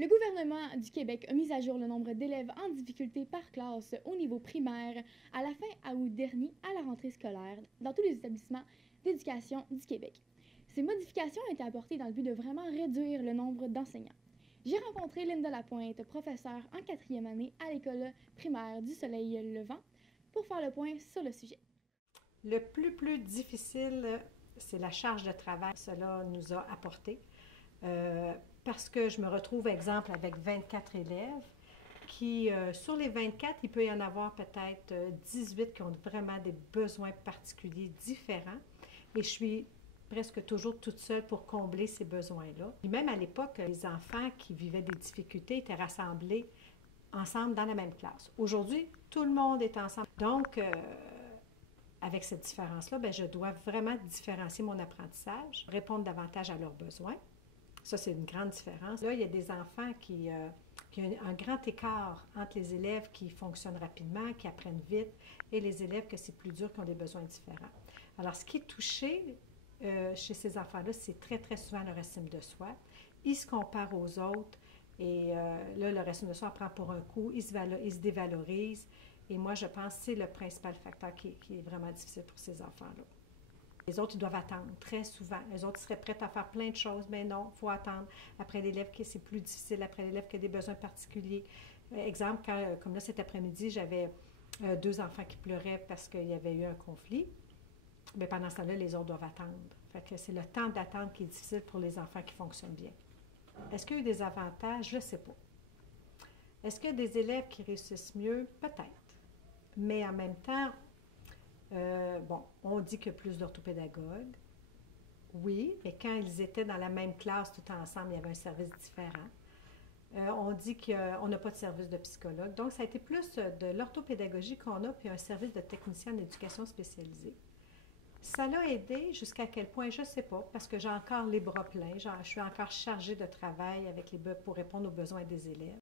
Le gouvernement du Québec a mis à jour le nombre d'élèves en difficulté par classe au niveau primaire à la fin août dernier à la rentrée scolaire dans tous les établissements d'éducation du Québec. Ces modifications ont été apportées dans le but de vraiment réduire le nombre d'enseignants. J'ai rencontré Linda Lapointe, professeure en 4e année à l'école primaire du Soleil-Levant, pour faire le point sur le sujet. Le plus difficile, c'est la charge de travail que cela nous a apporté. Parce que je me retrouve, exemple, avec 24 élèves qui, sur les 24, il peut y en avoir peut-être 18 qui ont vraiment des besoins particuliers différents. Et je suis presque toujours toute seule pour combler ces besoins-là. Et même à l'époque, les enfants qui vivaient des difficultés étaient rassemblés ensemble dans la même classe. Aujourd'hui, tout le monde est ensemble. Donc, avec cette différence-là, bien, je dois vraiment différencier mon apprentissage, répondre davantage à leurs besoins. Ça, c'est une grande différence. Là, il y a des enfants qui ont un grand écart entre les élèves qui fonctionnent rapidement, qui apprennent vite, et les élèves que c'est plus dur, qui ont des besoins différents. Alors, ce qui est touché chez ces enfants-là, c'est très souvent leur estime de soi. Ils se comparent aux autres, et là, leur estime de soi prend pour un coup, ils se dévalorisent. Et moi, je pense que c'est le principal facteur qui est vraiment difficile pour ces enfants-là. Les autres, ils doivent attendre très souvent. Les autres seraient prêts à faire plein de choses, mais non, il faut attendre. Après l'élève qui c'est plus difficile, après l'élève qui a des besoins particuliers. Exemple, comme là cet après-midi, j'avais 2 enfants qui pleuraient parce qu'il y avait eu un conflit. Mais pendant ce temps-là, les autres doivent attendre. Fait que c'est le temps d'attente qui est difficile pour les enfants qui fonctionnent bien. Est-ce qu'il y a eu des avantages? Je ne sais pas. Est-ce qu'il y a des élèves qui réussissent mieux? Peut-être. Mais en même temps, bon, on dit qu'il y a plus d'orthopédagogues. Oui, mais quand ils étaient dans la même classe tout ensemble, il y avait un service différent. On dit qu'on n'a pas de service de psychologue. Donc, ça a été plus de l'orthopédagogie qu'on a, puis un service de technicien d'éducation spécialisée. Ça l'a aidé jusqu'à quel point, je ne sais pas, parce que j'ai encore les bras pleins. Je suis encore chargée de travail avec pour répondre aux besoins des élèves.